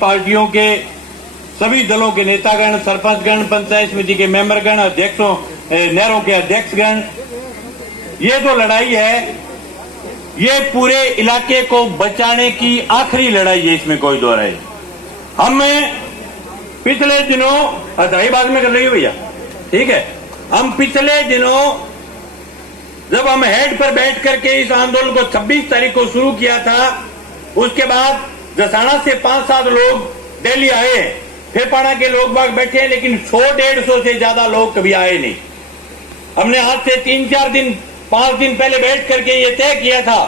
पार्टियों के सभी दलों के नेतागण, सरपंचगण, पंचायत समिति के मेंबरगण, अध्यक्षों, नहरों के अध्यक्षगण, ये जो लड़ाई है ये पूरे इलाके को बचाने की आखिरी लड़ाई है, इसमें कोई दो राय। हमें पिछले दिनों अदाई बाद में कर रही है भैया, ठीक है, हम पिछले दिनों जब हम हेड पर बैठ करके इस आंदोलन को 26 तारीख को शुरू किया था, उसके बाद जसाना से 5-7 लोग दिल्ली आए हैं, फेपाड़ा के लोग बाग बैठे हैं, लेकिन 100-150 से ज्यादा लोग कभी आए नहीं। हमने आज से 3-4 दिन 5 दिन पहले बैठ करके ये तय किया था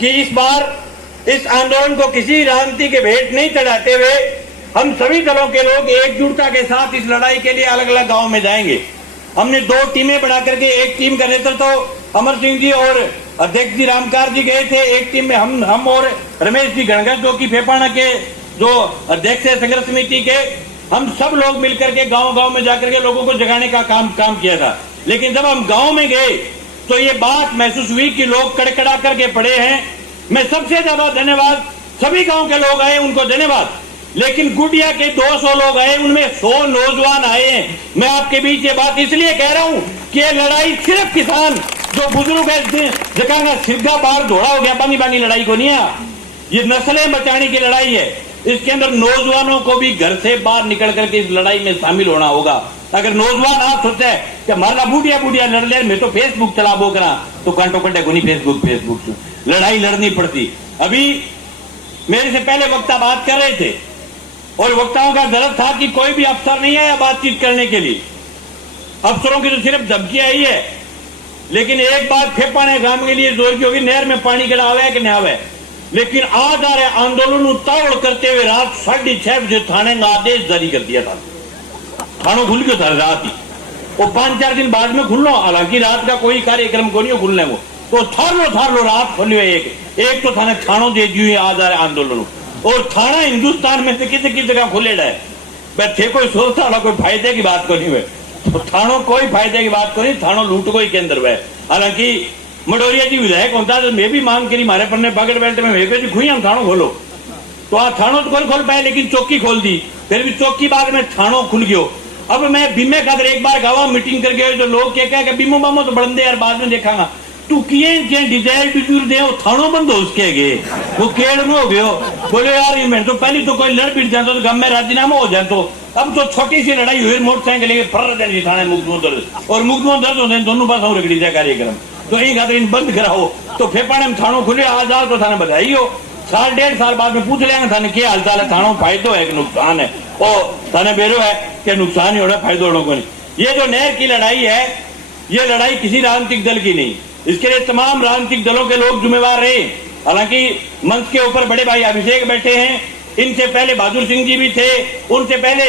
कि इस बार इस आंदोलन को किसी राजनीति के भेंट नहीं चढ़ाते हुए हम सभी दलों के लोग एकजुटता के साथ इस लड़ाई के लिए अलग अलग गांव में जाएंगे। हमने 2 टीमें बना करके, एक टीम का नेतृत्व तो अमर सिंह जी और अध्यक्ष जी रामकार जी गए थे, एक टीम में हम और रमेश जी गणगढ़ जो कि फेपाड़ा के जो अध्यक्ष है संघर्ष समिति के, हम सब लोग मिलकर के गांव-गांव में जाकर के लोगों को जगाने का काम किया था। लेकिन जब हम गांव में गए तो ये बात महसूस हुई कि लोग कड़कड़ा करके पड़े हैं। मैं सबसे ज्यादा धन्यवाद सभी गांव के लोग आए, उनको धन्यवाद। लेकिन गुडिया के 200 लोग आए, उनमें 100 नौजवान आए हैं। मैं आपके बीच ये बात इसलिए कह रहा हूं कि ये लड़ाई सिर्फ किसान जो बुजुर्ग है जगह सिरगा बार धोड़ा हो गया, बानी लड़ाई को नहीं है, ये नस्लें बचाने की लड़ाई है। इसके अंदर नौजवानों को भी घर से बाहर निकल करके इस लड़ाई में शामिल होना होगा। अगर नौजवान आज सोचते हैं कि मारना बूढ़िया लड़ ले, मैं तो फेसबुक चलाबो करा, तो कंटो कंटे को नहीं फेसबुक लड़ाई लड़नी पड़ती। अभी मेरे से पहले वक्ता बात कर रहे थे और वक्ताओं का दर्द था कि कोई भी अफसर नहीं आया बातचीत करने के लिए। अफसरों की तो सिर्फ धमकी आई है। लेकिन एक बात फेपाने गांव के लिए जोर की होगी, नहर में पानी गिरा हुआ है कि नहीं आवे। लेकिन आज आ रहे आंदोलन उतावड़ करते हुए रात 6:30 बजे थाने का आदेश जारी कर दिया था। थानों खुल गया था रात ही, वो 5-4 दिन बाद में खुलना, हालांकि रात का कोई कार्यक्रम को नहीं खुलने, वो तो थार लो रात खुली हुई। एक तो थाने थानों दे दी हुई आज आ रहे आंदोलन, और थाना हिंदुस्तान में से किसी जगह खुले रहे थे। कोई सोचता वाला कोई फायदे की बात को नहीं हुए, तो थानों कोई फायदे की बात को नहीं, थानों लूट को ही केंद्र हुए। हालांकि मडोरिया जी विधायक होता तो मैं भी मांग करी, मारे पन्ने पकड़ बैठे में जी खुई हम थानों खोलो, तो आ थानों तो खोल पाए, लेकिन चौकी खोल दी। फिर भी चौकी बाद में थानों खुल गयो। अब मैं बीमे खातर एक बार गावा मीटिंग कर गए, तो लोग क्या कि बीमो बामो तो बढ़े यार, बाद में देखागा तू किए डिजायर बिजूर दे थानों बंद हो उसके गए, वो केड़ में हो गयो। बोले यार मैं तो पहले तो कोई लड़ पीट जाता तो गम में राजीनामा हो जाए, तो अब तो छोटी सी लड़ाई हुई, मोटरसाइकिल लेके फर जाए थाने मुकदमों दर्ज और मुकदमों दर्ज होते दोनों पास रगड़ी जाए कार्यक्रम, तो यही खातर बंद कराओ। तो फेपाड़े में थानों खुले, आज आओ तो थाने बधाई हो। 1.5 साल बाद में पूछ लेंगे थाने क्या हालचाल है, थानों फायदो है कि नुकसान है, और थाने बेरो है कि नुकसान ही हो रहा है, फायदो को नहीं। ये जो नहर की लड़ाई है, ये लड़ाई किसी राजनीतिक दल की नहीं, इसके लिए तमाम राजनीतिक दलों के लोग जिम्मेवार रहे। हालांकि मंच के ऊपर बड़े भाई अभिषेक बैठे हैं, इनसे पहले बहादुर सिंह जी भी थे, उनसे पहले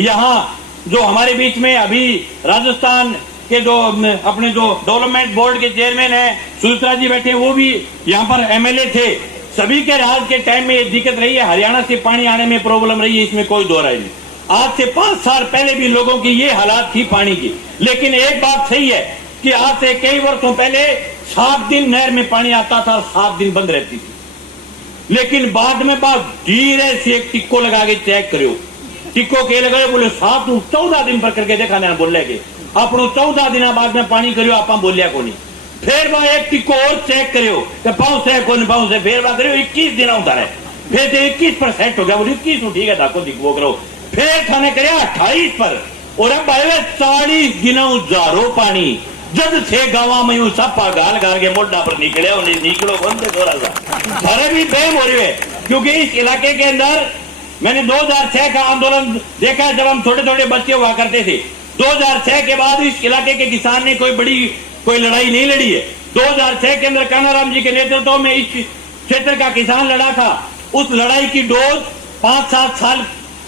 यहाँ जो हमारे बीच में अभी राजस्थान के जो अपने जो डेवलपमेंट बोर्ड के चेयरमैन है सुचित्रा जी बैठे, वो भी यहाँ पर एमएलए थे। सभी के राज के टाइम में ये दिक्कत रही है, हरियाणा से पानी आने में प्रॉब्लम रही है, इसमें कोई दो राय नहीं। आज से 5 साल पहले भी लोगों की ये हालात थी पानी की। लेकिन एक बात सही है कि आज से कई वर्षों पहले 7 दिन नहर में पानी आता था, 7 दिन बंद रहती थी। लेकिन बाद में बात धीरे से एक टिक्को लगा के चेक करो, टिक्को के लगाए, बोले 14 दिन पर करके देखा ना, बोले के अपनो 14 दिन बाद में पानी करियो, आप बोलिया को नहीं। फिर वह एक टिक्को और चेक करियो कि पाँव से कौन पाँव से, फिर वह करियो 21 दिन उतारे, फिर तो 21% हो गया, बोले 21 ठीक है, धाको दिखो करो। फिर थाने करे 28 पर, और अब आए 40 दिनों जारो पानी, जब थे गाँव में यूं सपा गाल के मोटा पर निकले, उन्हें निकलो बंद थोड़ा सा भरे भी बेम हो रही है। क्योंकि इस इलाके के अंदर मैंने 2006 का आंदोलन देखा, जब हम छोटे छोटे बच्चे हुआ करते थे। 2006 के बाद इस इलाके के किसान ने कोई लड़ाई नहीं लड़ी है। 2006 के अंदर कानाराम जी के नेतृत्व में इस क्षेत्र का किसान लड़ा था। उस लड़ाई की डोज 5-7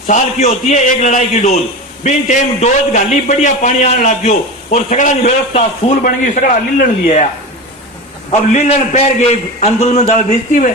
साल की होती है, एक लड़ाई की डोज। बिन टाइम डोज गाली, बढ़िया पानी आने लग गयो और सगड़ा व्यवस्था फूल बन गई, सगड़ा लीलन लिया। अब लीलन पैर गए आंदोलन में दाल भेजती हुए,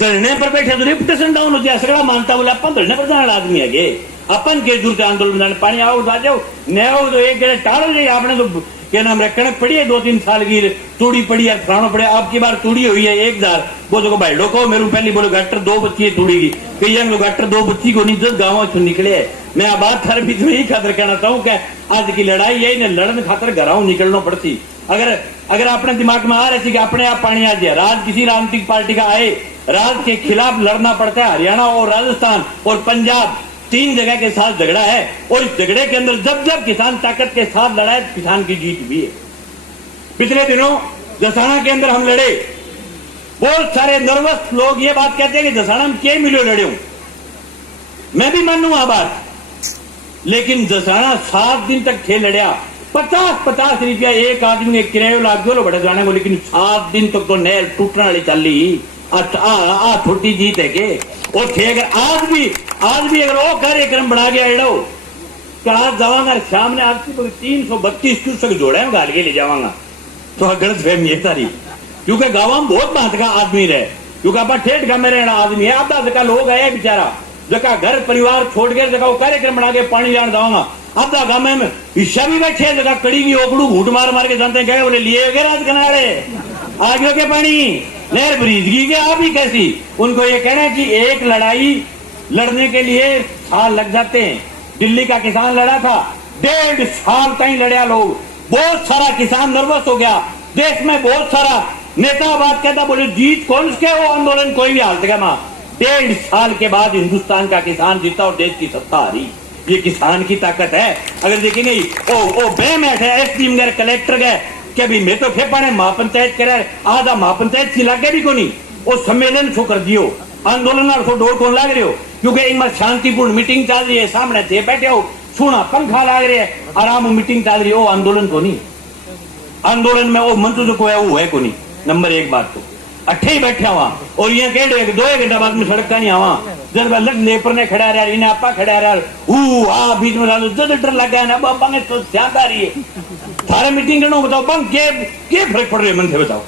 धरने पर बैठे तो रेपुटेशन डाउन हो जाए। सगड़ा मानता बोले अपन धरने पर जाने आदमी है, अपन के जरूरत आंदोलन में पानी आओ आ जाओ, न आओ तो एक जगह टाल जाए। आपने तो क्या नाम है, कणक पड़ी है 2-3 साल की, तूड़ी पड़ी है, फलानो पड़े, अब की बार तूड़ी हुई है 1000। वो जो भाई लोग मेरे पहले बोलो गाटर 2 बच्ची है तूड़ी की, कई जन लोग गाटर 2 बच्ची को नहीं 10 गाँव से निकले है। मैं अब बात हर बीच में ही खातर कहना चाहूँ कि आज की लड़ाई है इन्हें लड़ने खातर घरों निकलना पड़ती। अगर अपने दिमाग में आ रही थी कि अपने आप पानी आ जाए, राज किसी राजनीतिक पार्टी का आए, राज के खिलाफ लड़ना पड़ता है। हरियाणा और राजस्थान और पंजाब 3 जगह के साथ झगड़ा है, और इस झगड़े के अंदर जब जब किसान ताकत के साथ लड़ा है, किसान की जीत भी है। पिछले दिनों जसाना के अंदर हम लड़े, बहुत सारे नर्वस लोग ये बात कहते हैं कि जसाना में क्या मिलो लड़े हूं, मैं भी मानूंगा बात, लेकिन जसाना 7 दिन तक थे लड़िया, 50-50 रुपया एक आदमी के किराए लाग गयो बड़े जाने को, लेकिन 7 दिन तक तो नहर टूटने वाली चली। छोटी जीत है के और थे। अगर आज भी अगर वो कार्यक्रम बना के अड़ो तो आज जावांगा शाम ने आज 332 क्यूसेक जोड़े हैं गाल के ले जावांगा, तो गलत फहमी है सारी, क्योंकि गाँव में बहुत बात का आदमी रहे, क्योंकि आप ठेठ गाँव में रहना आदमी है। आधा जगह लोग आए बेचारा, जगह घर परिवार छोड़ के जगह कार्यक्रम बना के पानी लाने जाऊंगा, आधा गाँव में हिस्सा भी बैठे, जगह कड़ी की ओकड़ू घूट मार मार के जानते हैं, बोले लिए गए राज कनाड़े आगे के पानी नहर ब्रीजगी के आप ही कैसी। उनको ये कहना है कि एक लड़ाई लड़ने के लिए साल लग जाते हैं। दिल्ली का किसान लड़ा था, 1.5 साल तक लड़िया लोग, बहुत सारा किसान नर्वस हो गया, देश में बहुत सारा नेता बात कहता, बोले जीत कौन के वो आंदोलन कोई भी हालत का 1.5 साल के बाद हिंदुस्तान का किसान जीता और देश की सत्ता हारी। ये किसान की ताकत है। अगर देखेंगे ओ बेमैठ है एसडीएम गए कलेक्टर गए क्या भी मैं तो फेपा ने महापंचायत करे, आधा महापंचायत की लागे भी को नहीं, वो सम्मेलन छो कर दियो, आंदोलन को डोर कौन लाग रहे हो, क्योंकि इनमें शांतिपूर्ण मीटिंग चल रही है, सामने थे बैठे हो सुना पंखा लाग रहे है, आराम मीटिंग चल रही है, वो आंदोलन को नहीं। आंदोलन में वो मंत्र जो को है वो है को नहीं। नंबर 1 बात तो अट्ठे ही बैठे वहां, और ये कह 2 घंटा बाद में सड़क का नहीं आवा, जब लेपर ने खड़ा रहा, इन्हें आपा खड़ा रहा, बीच में जब डर लग गया ना, बंगे तो ज्यादा रही है थारे मीटिंग करना, बताओ बंग के फर्क पड़ रही है मन से बताओ।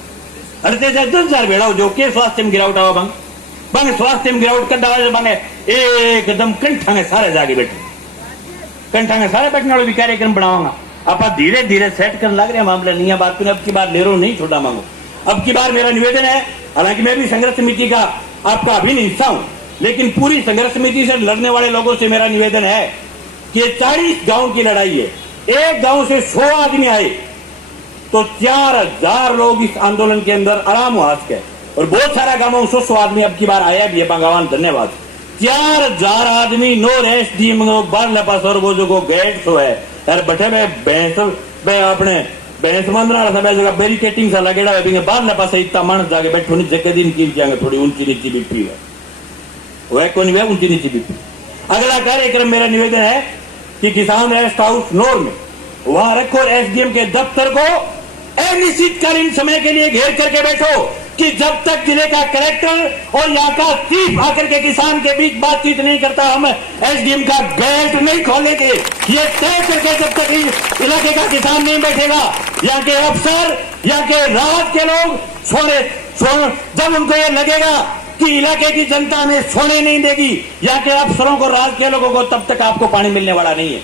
अरे 10,000 बेड़ा जो के स्वास्थ्य में गिरावट आवा बंग स्वास्थ्य में गिरावट कर दवा बंगे एकदम कंठा में सारे जाके बैठे, कंठा में सारे बैठने वाले भी कार्यक्रम बनावांगा। आप धीरे धीरे सेट करने लग रहे हैं मामला नहीं है बात को, अब की बार ले रो नहीं छोटा मांगो। अब की बार मेरा निवेदन है, हालांकि मैं भी संघर्ष समिति का आपका अभिन्न हिस्सा हूं, लेकिन पूरी संघर्ष समिति से लड़ने वाले लोगों से मेरा निवेदन है कि 40 गांव की लड़ाई है, एक गांव से 100 आदमी आए तो 4000 लोग इस आंदोलन के अंदर आराम हाथ के, और बहुत सारा गांव 100 आदमी अब की बार आया भी है, भगवान धन्यवाद। 4000 आदमी नो रेस्ट दी बार लपास और वो जो गेट सो है यार बैठे भैंस अपने भैंस मंदरा जगह बैरिकेटिंग सा लगेड़ा है, बार लपास इतना मानस जाके बैठो नहीं जगह दिन की जाएंगे, थोड़ी ऊंची नीची बीपी है वह कौन है ऊंची नीची बीपी। अगला कार्यक्रम मेरा निवेदन है कि किसान रेस्ट हाउस नोर में वहां रखो, एसडीएम के दफ्तर को अनिश्चितकालीन समय के लिए घेर करके बैठो कि जब तक जिले का कलेक्टर और यहाँ का चीफ आकर के किसान के बीच बातचीत नहीं करता, हम एसडीएम का गेट नहीं खोलेंगे। ये तय करके जब तक इस इलाके का किसान नहीं बैठेगा, यहाँ के अफसर, यहाँ के राज के लोग जब उनको ये लगेगा कि इलाके की जनता हमें सोने नहीं देगी, यहाँ के अफसरों को, राज के लोगों को, तब तक आपको पानी मिलने वाला नहीं है।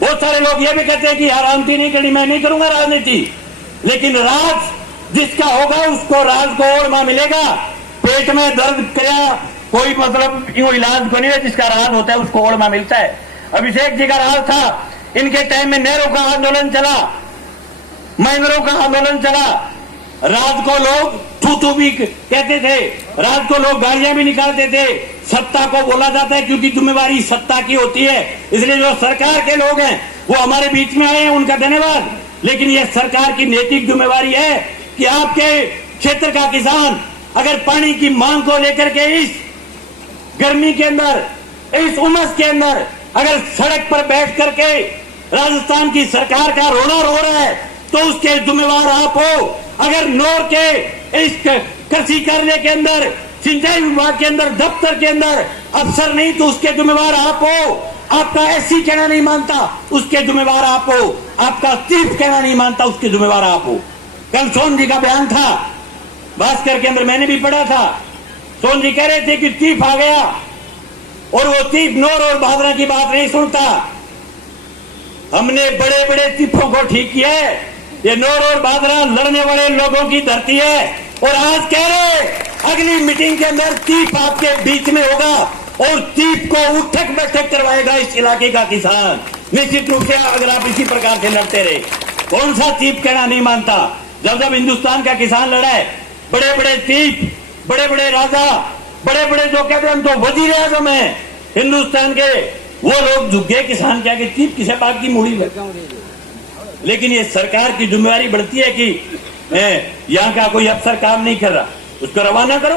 बहुत सारे लोग ये भी कहते हैं कि यार राजनीति नहीं करनी, मैं नहीं करूंगा राजनीति, लेकिन राज जिसका होगा उसको राज को और मां मिलेगा। पेट में दर्द क्या कोई मतलब यूं इलाज को नहीं है, जिसका राज होता है उसको और मां मिलता है। अभिषेक जी का राज था, इनके टाइम में नहरों का आंदोलन चला, महेंद्रों का आंदोलन चला, राज को लोग थू भी कहते थे, राज को लोग गाड़ियां भी निकालते थे। सत्ता को बोला जाता है क्योंकि जिम्मेवारी सत्ता की होती है, इसलिए जो सरकार के लोग हैं वो हमारे बीच में आए हैं, उनका धन्यवाद। लेकिन यह सरकार की नैतिक जिम्मेवारी है कि आपके क्षेत्र का किसान अगर पानी की मांग को लेकर के इस गर्मी के अंदर, इस उमस के अंदर अगर सड़क पर बैठ करके राजस्थान की सरकार का रोना रो रहा है तो उसके जिम्मेवार आप हो। अगर नोर के इस कृषि कार्य के अंदर, सिंचाई विभाग के अंदर, दफ्तर के अंदर अफसर नहीं तो उसके जिम्मेवार आप हो। आपका एससी कहना नहीं मानता उसके जिम्मेवार आप हो, आपका चीफ कहना नहीं मानता उसके जिम्मेवार आप हो। कल सोन जी का बयान था भास्कर के अंदर, मैंने भी पढ़ा था। सोन जी कह रहे थे कि चीफ आ गया और वो चीफ नोर और भादरा की बात नहीं सुनता। हमने बड़े बड़े चीफों को ठीक किया है। ये नौर और बादरा लड़ने वाले लोगों की धरती है और आज कह रहे अगली मीटिंग के अंदर चीफ आपके बीच में होगा और चीफ को उठक बैठक करवाएगा इस इलाके का किसान। निश्चित रूप से अगर आप इसी प्रकार से लड़ते रहे, कौन सा चीफ कहना नहीं मानता? जब जब हिंदुस्तान का किसान लड़ा है, बड़े बड़े चीफ, बड़े बड़े राजा, बड़े बड़े जो कहते हैं हम तो वजीर आजम है हिंदुस्तान के, वो लोग झुक गए किसान के आगे। चीफ किसे बात की मुड़ी में। लेकिन ये सरकार की जिम्मेवारी बढ़ती है कि यहाँ का कोई अफसर काम नहीं कर रहा, उसको रवाना करो,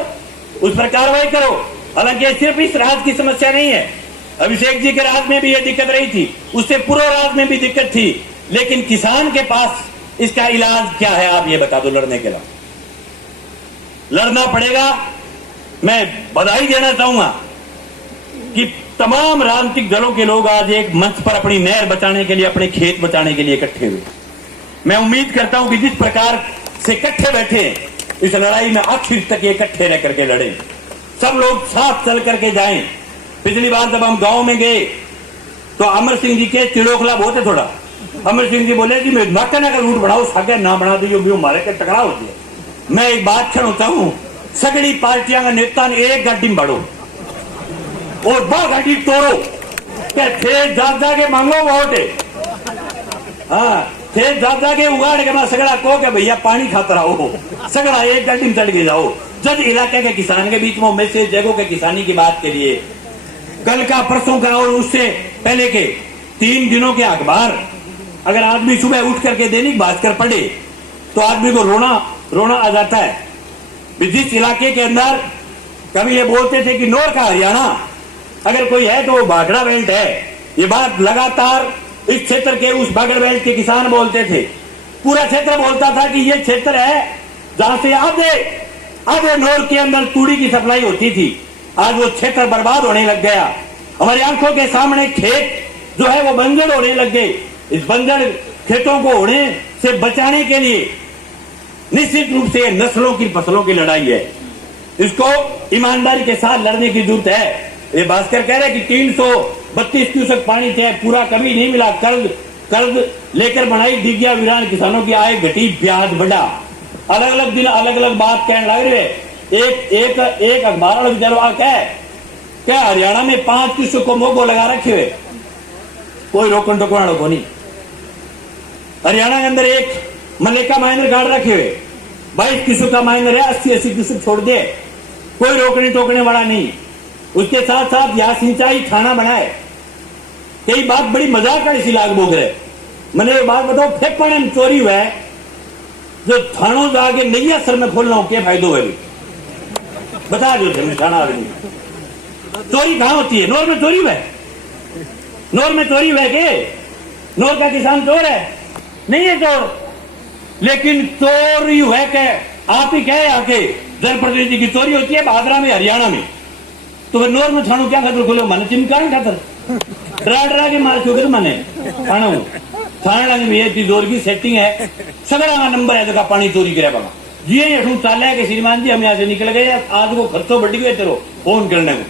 उस पर कार्रवाई करो। हालांकि सिर्फ इस राज की समस्या नहीं है, अभिषेक जी के राज में भी ये दिक्कत रही थी, उससे पूर्व राज में भी दिक्कत थी। लेकिन किसान के पास इसका इलाज क्या है, आप ये बता दो। लड़ने के लिए लड़ना पड़ेगा। मैं बधाई देना चाहूंगा कि तमाम राजनीतिक दलों के लोग आज एक मंच पर अपनी नहर बचाने के लिए, अपने खेत बचाने के लिए इकट्ठे हुए। मैं उम्मीद करता हूं कि जिस प्रकार से इकट्ठे बैठे इस लड़ाई में आखिर तक इकट्ठे रह करके लड़े, सब लोग साथ चल करके जाएं। पिछली बार जब हम गांव में गए तो अमर सिंह जी के चिड़ोखला बहुत है थोड़ा। अमर सिंह जी बोले जी मैं नाका ना रूट बढ़ाओ, सागर ना बना दो, भी हमारे के टकराव होती है। मैं एक बात छड़ता हूं, सगड़ी पार्टियां का नेता ने एक गाड़ी में बढ़ो और बा गाड़ी तोड़ो, क्या थे जा के मांगो वोट। हाँ, थे जा के उगाड़ के मैं सगड़ा कहो कि भैया पानी खाता रहो, सगड़ा एक गाड़ी में चढ़ के जाओ। जब इलाके के किसान के बीच में मैसेज जगहों के किसानी की बात के लिए कल का, परसों का और उससे पहले के 3 दिनों के अखबार अगर आदमी सुबह उठ करके दैनिक भास्कर पढ़े तो आदमी को रोना आ जाता है। जिस इलाके के अंदर कभी ये बोलते थे कि नौर का हरियाणा अगर कोई है तो वो भागड़ा बेल्ट है, ये बात लगातार इस क्षेत्र के उस भागड़ बेल्ट के किसान बोलते थे। पूरा क्षेत्र बोलता था कि ये क्षेत्र है जहां से आधे नौर के अंदर तूड़ी की सप्लाई होती थी। आज वो क्षेत्र बर्बाद होने लग गया। हमारी आंखों के सामने खेत जो है वो बंजर होने लग गए। इस बंजर खेतों को होने से बचाने के लिए निश्चित रूप से नस्लों की फसलों की लड़ाई है, इसको ईमानदारी के साथ लड़ने की जरूरत है। ये भास्कर कह रहे हैं कि 332 क्यूसेक पानी थे, पूरा कभी नहीं मिला। कर्ज लेकर बनाई डिग्गिया वीरान, किसानों की आय घटी, ब्याज बढ़ा। अलग अलग दिन अलग अलग बात कहने लग रहे। एक अखबार वाला विचार क्या हरियाणा में 5 क्यूसेक को मोगो लगा रखे हुए, कोई रोकन टोकना लोगों नहीं। हरियाणा के अंदर एक मल्लिका माइनर गाड़ रखे हुए, 22 क्यूसेक का माइनर है, 80 क्यूसेक छोड़ दे, कोई रोकने टोकने वाला नहीं। उसके साथ साथ यहाँ सिंचाई थाना बनाए। कई बात बड़ी मजाक का इसी लाग बोग रहे। मैंने एक बात बताओ, फेफड़े में चोरी हुआ है, जो थानों से आगे नैया सर में खोलना हो, क्या फायदा हुआ? बता दो थाना आदमी, चोरी कहां होती है? नौर में चोरी हुआ है? नौर में चोरी हुआ के? नौर का किसान चोर है? नहीं है चोर, लेकिन चोरी हुआ के आप ही कहे आके जनप्रतिनिधि की चोरी होती है भादरा में, हरियाणा में। तो फिर नौर में थानों क्या खातर खोलो? माने चिमकान खातर डरा के मार चुके माने थाना में ये तिजोर की सेटिंग है, सगड़ा का नंबर है तो पानी चोरी करे बाबा जी। ये चाल है कि श्रीमान जी हम यहाँ से निकल गए, आज वो खर्चो बढ़ गए तेरो फोन करने को,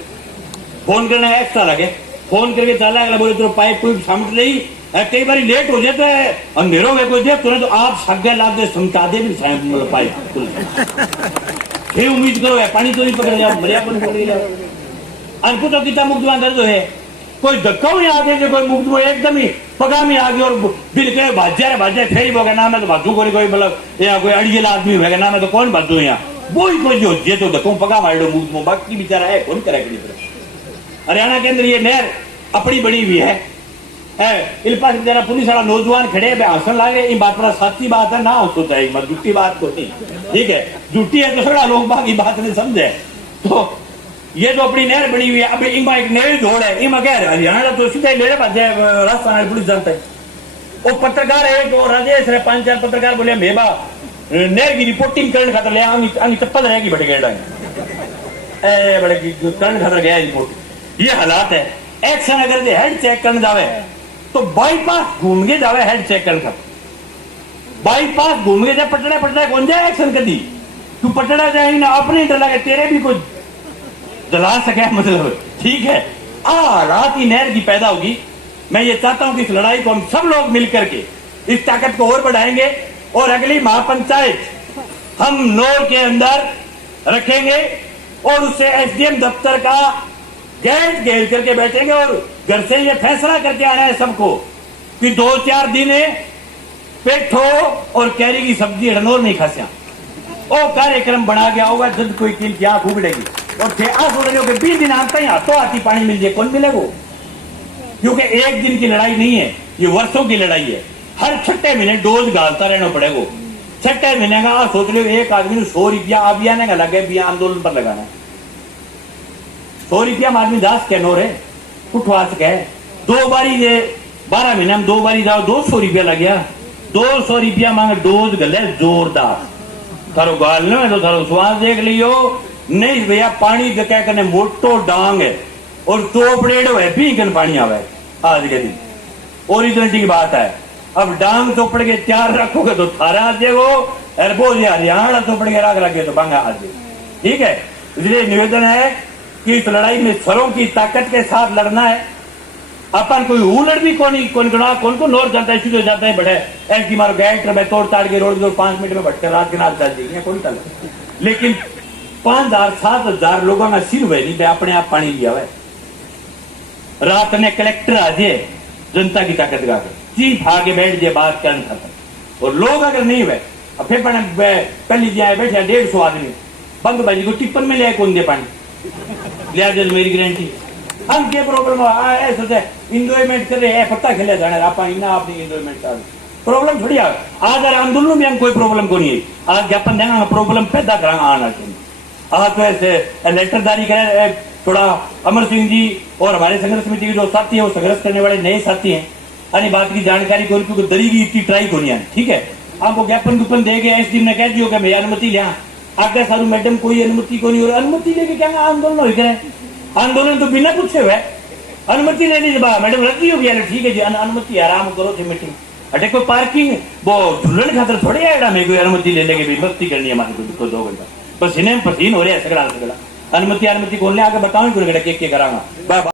फोन करना एक्स्ट्रा लगे, फोन करके चाला अगला बोले तेरे पाइप पुइप सामट ली। कई बार लेट हो जाता है, अंधेरों में कोई दे तो आप सग्गे लाद दे समझा दे भी पाइप फिर उम्मीद करो है पानी चोरी पकड़ जाओ, मरिया पकड़ जाओ। अनपु तो कितना मुकदमा दर्द है, कोई धक्का नहीं आगे जो कोई मुकदमा एकदम ही पगा में आ गया और बिल के भाज्या फेरी होगा नाम है तो भाजू कोई मतलब या कोई अड़ियल आदमी होगा नाम है तो कौन भाजू यहाँ वो ही कोई जो ये तो धक्को पगा मार लो मुकदमा, बाकी बेचारा है कौन करेगा। हरियाणा के अंदर ये नहर अपनी बनी हुई है, इस पास बेचारा पुलिस वाला नौजवान खड़े हंसन लागे। ये बात बड़ा सच्ची बात है ना, सोचा है झूठी बात को नहीं, ठीक है झूठी है तो सड़ा लोग बाकी बात नहीं समझे। तो ये जो अपनी नहर बनी हुई है, अब इमा एक नई दौड़ है, इमा क्या हरियाणा तो सीधा ले राजस्थान पुलिस जानता है। वो पत्रकार है जो राजेश है, 5-4 पत्रकार बोले मेबा नहर की रिपोर्टिंग करने खातर ले आंगी चप्पल रहेगी बड़े गेड़ा बड़े करने खातर गया रिपोर्ट। ये हालात है। एक्शन अगर हेड चेक करने जावे तो बाईपास घूम के जावे, हेड चेक करने खातर बाईपास घूम के जाए, पटना कौन जाए एक्शन कदी तू पटना जाए ना, अपने डर लगे तेरे भी कुछ जला सके मतलब, ठीक है। रात ही नहर की पैदा होगी मैं ये चाहता हूं कि इस लड़ाई को हम सब लोग मिलकर के इस ताकत को और बढ़ाएंगे और अगली महापंचायत हम नौर के अंदर रखेंगे और उससे एसडीएम दफ्तर का गेट घेर करके बैठेंगे और घर से ये फैसला करके आना है सबको कि 2-4 दिन पेठो और कैरी की सब्जी हड़नौर नहीं खासिया और कार्यक्रम बना गया होगा जब कोई किल की आंख उगड़ेगी और थे आ सोच रहे हो कि 20 दिन आता ही हाथों हाथी पानी मिल जाए कौन मिलेगा, क्योंकि एक दिन की लड़ाई नहीं है, ये वर्षों की लड़ाई है। हर 6 महीने डोज डालता रहना पड़ेगा। 6 महीने का आप सोच रहे हो एक आदमी ने 100 रुपया अभियान का लगे बिया आंदोलन पर लगाना 100 रुपया में आदमी दास कह नो रे उठवास कह 2 बारी 12 महीने में 2 बारी जाओ 200 रुपया लग गया 200 रुपया मांगे डोज गले जोरदार थारो गाल न तो थारो स्वाद देख लियो नहीं भैया पानी जगह करने मोटो डांग है और चोपड़ेड़ो है पी कन पानी आवे आज के दिन ओरिजिनलिटी की बात है। अब डांग चोपड़ के 4 रखोगे तो थारा आ जाएगो एरबो हरियाणा चोपड़ के राग लगे तो बांगा आ जाए। ठीक है, इसलिए निवेदन है कि इस लड़ाई में स्वरों की ताकत के साथ लड़ना है। अपन कोई हुलड़ भी कौन को नोर जाता है शुरू हो जाता है बड़े ऐसी मारो गैट में तोड़ ताड़ के रोड 5 मिनट में भटकर रात के नाथ चल जाएगी कौन चल, लेकिन 5,000-7,000 लोगों का सिर हुए नहीं अपने आप पानी लिया हुआ रात ने कलेक्टर आ जाए जनता की ताकत का चीफ आगे बैठ जाए बात करने खत्म और लोग अगर नहीं हुए फिर पहली जाए बैठे 150 आदमी बंद बाजी को टिप्पन में ले कौन दे पानी लिया जाए मेरी गारंटी हम क्या प्रॉब्लम है इंजॉयमेंट कर रहे हैं पत्ता खेले जाने आप अपनी इंजॉयमेंट कर प्रॉब्लम थोड़ी आज आंदोलन में हम कोई प्रॉब्लम को नहीं है आज ज्ञापन देना प्रॉब्लम पैदा करांगा आना चाहिए आज तो ऐसे लेटर जारी करे थोड़ा अमर सिंह जी और हमारे संघर्ष समिति के जो साथी है वो संघर्ष करने वाले नए साथी हैं अन्य बात की जानकारी को उनको दरी की इतनी ट्राई को नहीं है। ठीक है, आपको ज्ञापन गुपन देगे एसडी ने कह दियो कि भैया अनुमति लिया आगे सारू मैडम कोई अनुमति को नहीं और अनुमति लेके क्या आंदोलन हो करे आंदोलन तो बिना पूछे हुए अनुमति लेनी मैडम रद्दी होगी यार ठीक है जी अनुमति आराम करो थे मीटिंग अटे कोई पार्किंग वो झुल्लन खातर थोड़ी आएगा मैं कोई अनुमति ले लेके भी मस्ती करनी है हमारे को 2 घंटा पसीने में पसीन हो रहे हैं सगड़ा अनुमति कौन ले आगे बताओ करांगा।